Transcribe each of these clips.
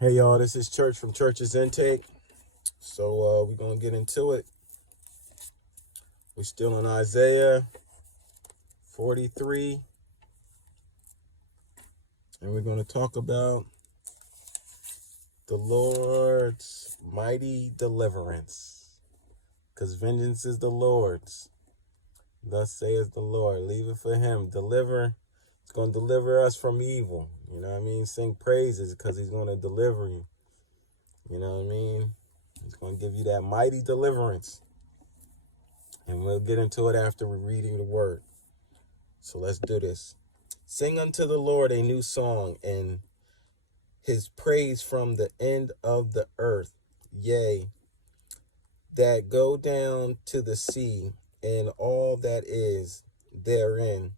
Hey y'all, this is Church from Church's Intake. So we're gonna get into it. We're still in Isaiah 43, and we're gonna talk about the Lord's mighty deliverance. Because vengeance is the Lord's. Thus saith the Lord. Leave it for him. It's gonna deliver us from evil. You know what I mean? Sing praises because he's gonna deliver you. You know what I mean? He's gonna give you that mighty deliverance. And we'll get into it after we're reading the word. So let's do this. Sing unto the Lord a new song, and his praise from the end of the earth. Yea, that go down to the sea, and all that is therein,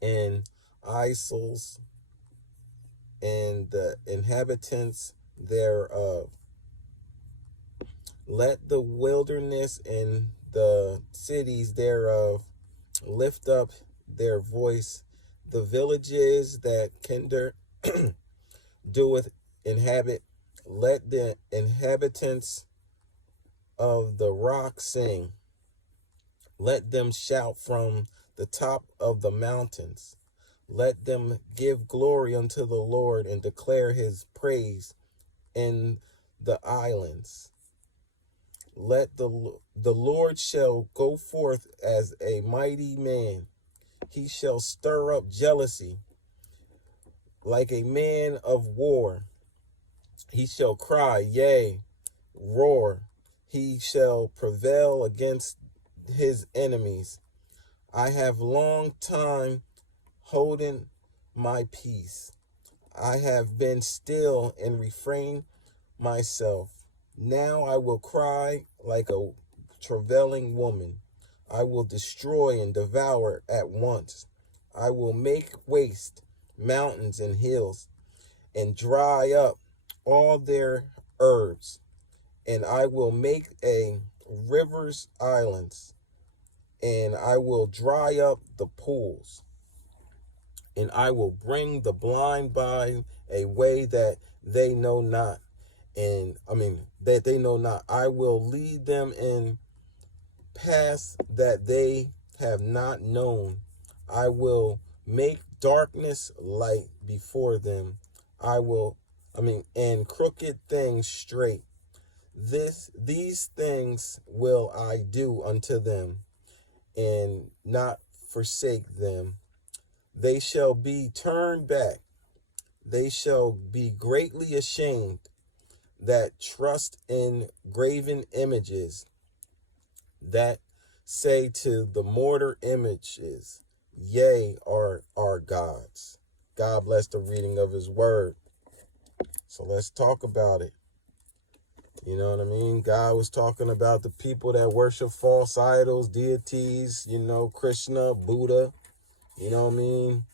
and isles, and the inhabitants thereof. Let the wilderness and the cities thereof lift up their voice. The villages that Kinder doeth inhabit, let the inhabitants of the rock sing. Let them shout from the top of the mountains. Let them give glory unto the Lord and declare his praise in the islands. Let the Lord shall go forth as a mighty man. He shall stir up jealousy like a man of war. He shall cry, yea, roar. He shall prevail against his enemies. I have long time holden my peace. I have been still and refrained myself. Now I will cry like a travailing woman. I will destroy and devour at once. I will make waste mountains and hills, and dry up all their herbs. And I will make a rivers islands, and I will dry up the pools. And I will bring the blind by a way that they know not. That they know not. I will lead them in paths that they have not known. I will make darkness light before them. And crooked things straight. These things will I do unto them, and not forsake them. They shall be turned back. They shall be greatly ashamed that trust in graven images, that say to the mortar images, yea, are our gods. God bless the reading of his word. So let's talk about it. You know what I mean? God was talking about the people that worship false idols, deities, Krishna, Buddha. You know what I mean?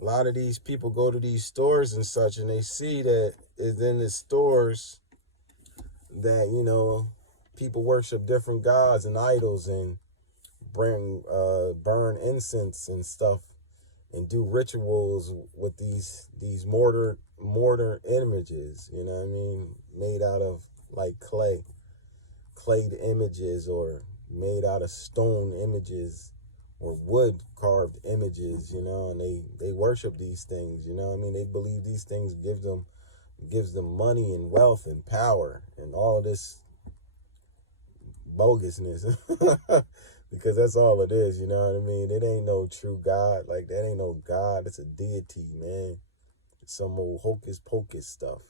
A lot of these people go to these stores and such, and they see that it's in the stores that, people worship different gods and idols and burn incense and stuff and do rituals with these mortar images, you know what I mean, made out of like clayed images, or made out of stone images, or wood carved images, and they worship these things, you know what I mean. They believe these things gives them money and wealth and power and all of this bogusness. Because that's all it is, you know what I mean? It ain't no true God. Like, that ain't no God. It's a deity, man. It's some old hocus pocus stuff.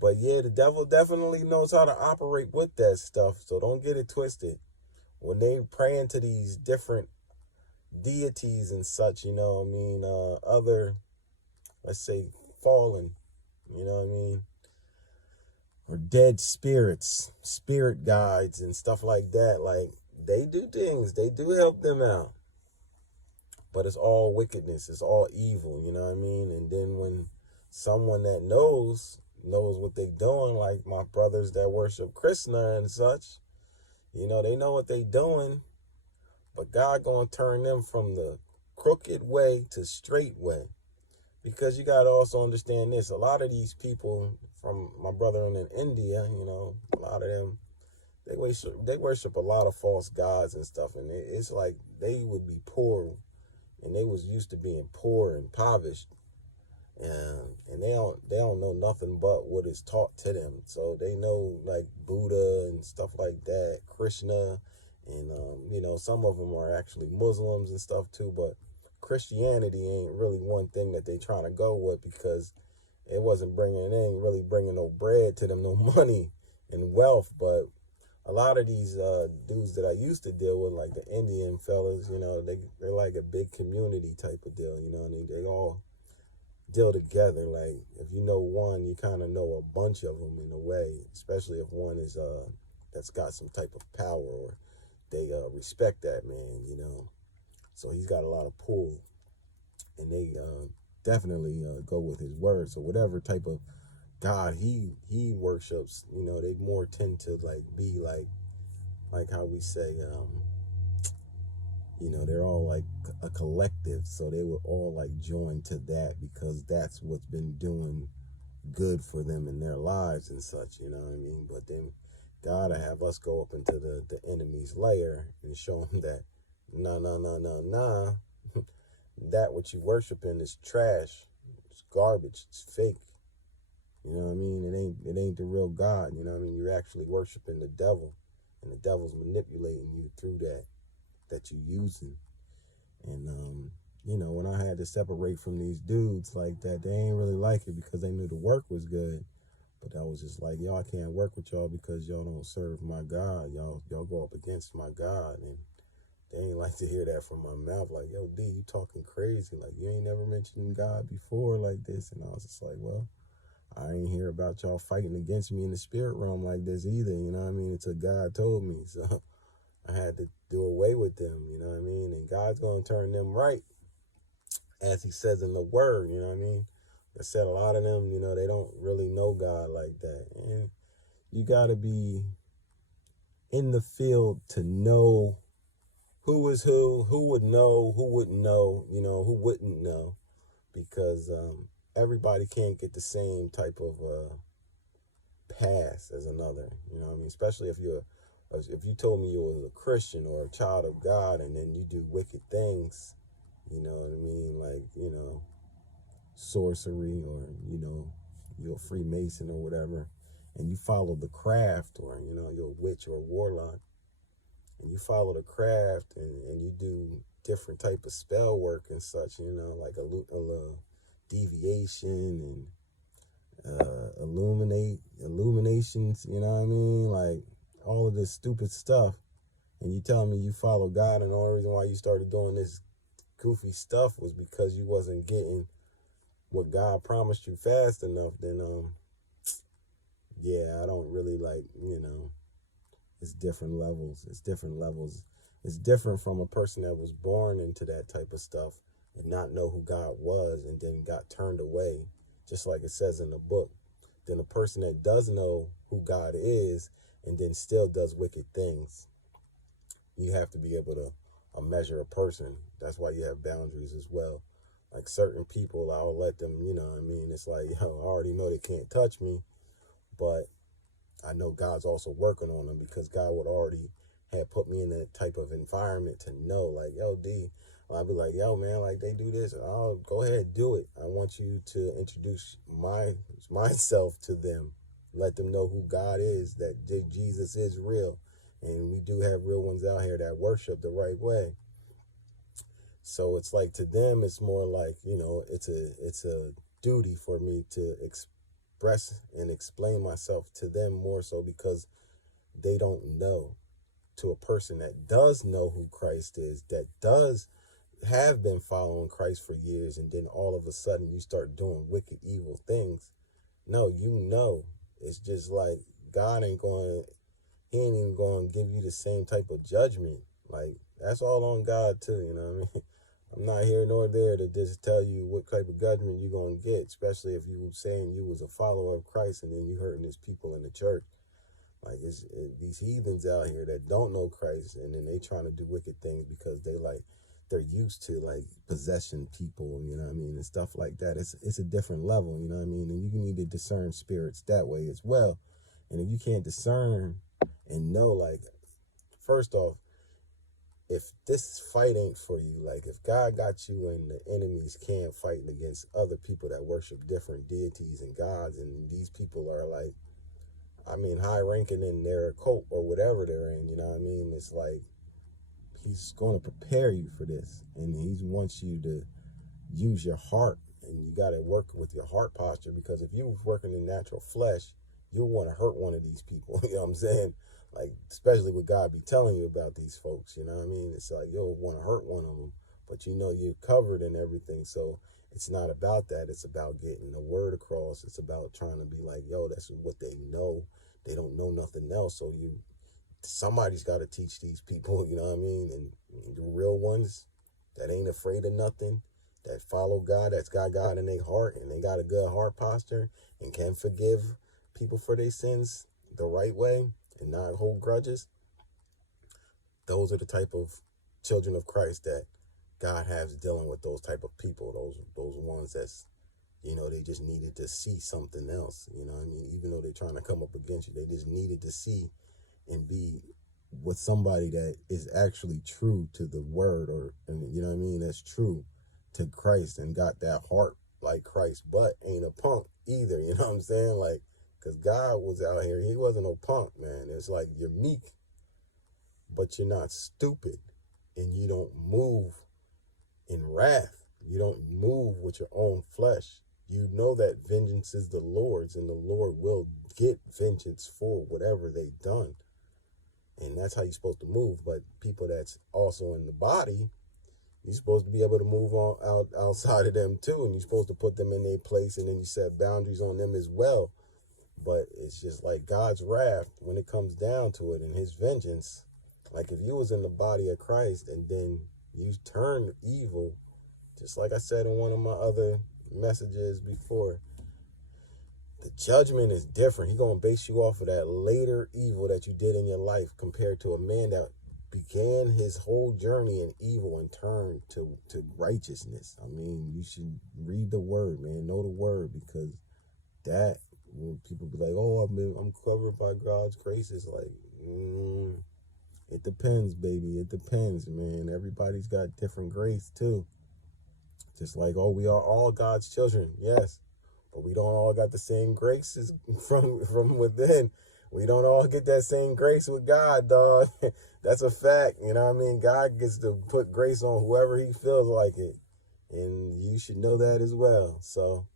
But yeah, the devil definitely knows how to operate with that stuff. So don't get it twisted. When they praying to these different deities and such, other, let's say, fallen, you know what I mean, or dead spirits, spirit guides and stuff like that, like, they do things, they do help them out, but it's all wickedness, it's all evil, you know what I mean. And then when someone that knows what they doing, like my brothers that worship Krishna and such, they know what they doing, but God gonna turn them from the crooked way to straight way, Because you got to also understand this. A lot of these people from my brother in India, a lot of them, they worship a lot of false gods and stuff. And it's like they would be poor, and they was used to being poor and impoverished. And they don't know nothing but what is taught to them. So they know like Buddha and stuff like that, Krishna, and some of them are actually Muslims and stuff too. But Christianity ain't really one thing that they trying to go with, because it ain't really bringing no bread to them, no money and wealth. But a lot of these dudes that I used to deal with, like the Indian fellas, they're like a big community type of deal, and they all deal together. Like if you know one, you kind of know a bunch of them in a way, especially if one is that's got some type of power, or they respect that man. So he's got a lot of pull, and they definitely go with his word. So whatever type of God he worships, they more tend to like be like how we say, they're all like a collective. So they would all like join to that, because that's what's been doing good for them in their lives and such, you know what I mean? But then gotta have us go up into the enemy's lair and show them that nah, that what you worshiping is trash, it's garbage, it's fake. You know what I mean? It ain't the real God. You know what I mean? You're actually worshiping the devil, and the devil's manipulating you through that you're using. And when I had to separate from these dudes like that, they ain't really like it, because they knew the work was good. But I was just like, y'all, I can't work with y'all because y'all don't serve my God. Y'all go up against my God. And they ain't like to hear that from my mouth. Like, yo, D, you talking crazy. Like, you ain't never mentioned God before like this. And I was just like, well, I ain't hear about y'all fighting against me in the spirit realm like this either. You know what I mean? Until God told me. So I had to do away with them. You know what I mean? And God's going to turn them right, as he says in the word. You know what I mean? I said a lot of them, they don't really know God like that. And you got to be in the field to know who is who would know, who wouldn't know, who wouldn't know, because everybody can't get the same type of pass as another. You know what I mean? Especially if you told me you was a Christian or a child of God, and then you do wicked things, you know what I mean? Like, sorcery, or, you're a Freemason or whatever, and you follow the craft, or, you're a witch or a warlock, and you follow the craft, and you do different type of spell work and such, like a deviation and illuminations, you know what I mean? Like all of this stupid stuff. And you tell me you follow God, and the only reason why you started doing this goofy stuff was because you wasn't getting what God promised you fast enough, then yeah, I don't really like, it's different levels. It's different from a person that was born into that type of stuff and not know who God was, and then got turned away, just like it says in the book, than a person that does know who God is and then still does wicked things. You have to be able to measure a person. That's why you have boundaries as well. Like certain people, I'll let them, what I mean? It's like, I already know they can't touch me, but I know God's also working on them, because God would already have put me in that type of environment to know, like, yo, D, I'll be like, yo, man, like they do this. I'll go ahead, do it. I want you to introduce myself to them. Let them know who God is, that Jesus is real. And we do have real ones out here that worship the right way. So it's like, to them, it's more like, it's a duty for me to express and explain myself to them more so, because they don't know. To a person that does know who Christ is, that does have been following Christ for years, and then all of a sudden you start doing wicked, evil things. No, it's just like God he ain't even going to give you the same type of judgment. Like, that's all on God too, you know what I mean? I'm not here nor there to just tell you what type of judgment you're going to get, especially if you saying you was a follower of Christ and then you hurting his people in the church. Like, these heathens out here that don't know Christ, and then they trying to do wicked things because they like, they're used to, like possession people, you know what I mean, and stuff like that. It's a different level, you know what I mean, and you need to discern spirits that way as well. And if you can't discern and know, like, first off, if this fight ain't for you, like if God got you and the enemies can't fight against other people that worship different deities and gods, and these people are like, I mean, high ranking in their cult or whatever they're in, you know what I mean? It's like, he's going to prepare you for this, and he wants you to use your heart, and you got to work with your heart posture, because if you was working in natural flesh, you'll want to hurt one of these people. You know what I'm saying? Like, especially with God be telling you about these folks, you know what I mean? It's like, you'll want to hurt one of them, but you know you're covered and everything. So it's not about that. It's about getting the word across. It's about trying to be like, yo, that's what they know. They don't know nothing else. So somebody's got to teach these people, you know what I mean? And the real ones that ain't afraid of nothing, that follow God, that's got God in their heart, and they got a good heart posture and can forgive people for their sins the right way and not hold grudges. Those are the type of children of Christ that God has dealing with, those type of people, those ones that's, you know, they just needed to see something else, you know what I mean? Even though they're trying to come up against you, they just needed to see and be with somebody that is actually true to the word, or, and you know what I mean, that's true to Christ and got that heart like Christ, but ain't a punk either, you know what I'm saying? Like, because God was out here, he wasn't no punk, man. It's like, you're meek, but you're not stupid, and you don't move in wrath. You don't move with your own flesh. You know that vengeance is the Lord's, and the Lord will get vengeance for whatever they've done. And that's how you're supposed to move. But people that's also in the body, you're supposed to be able to move on outside of them too, and you're supposed to put them in their place, and then you set boundaries on them as well. But it's just like God's wrath when it comes down to it, and his vengeance. Like, if you was in the body of Christ and then you turned evil, just like I said in one of my other messages before, the judgment is different. He's going to base you off of that later evil that you did in your life, compared to a man that began his whole journey in evil and turned to righteousness. I mean, you should read the word, man. Know the word, because that, when people be like, oh, I'm covered by God's grace, it's like, it depends, baby. It depends, man. Everybody's got different grace too. Just like, oh, we are all God's children, yes, but we don't all got the same graces from within. We don't all get that same grace with God, dog. That's a fact, you know what I mean? God gets to put grace on whoever he feels like it, and you should know that as well. So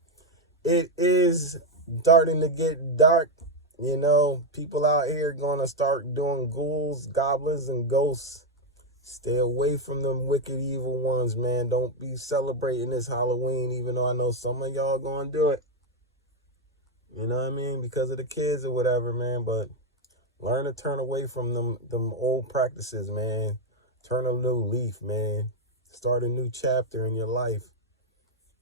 it is starting to get dark. You know, people out here gonna start doing ghouls, goblins, and ghosts. Stay away from them wicked, evil ones, man. Don't be celebrating this Halloween, even though I know some of y'all gonna do it. You know what I mean? Because of the kids or whatever, man. But learn to turn away from them old practices, man. Turn a new leaf, man. Start a new chapter in your life.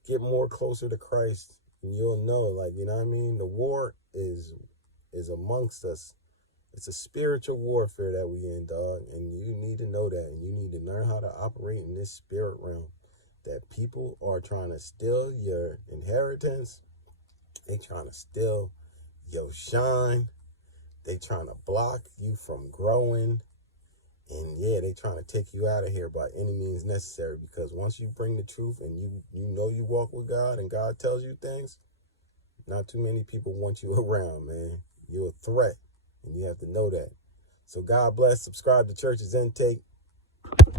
Get more closer to Christ, and you'll know, like, you know what I mean? The war is amongst us. It's a spiritual warfare that we in, dog, and you need to know that, and you need to learn how to operate in this spirit realm. That people are trying to steal your inheritance. They trying to steal your shine. They trying to block you from growing. And yeah, they trying to take you out of here by any means necessary, because once you bring the truth and you know you walk with God and God tells you things, not too many people want you around, man. You're a threat, and you have to know that. So God bless. Subscribe to Church's Intake.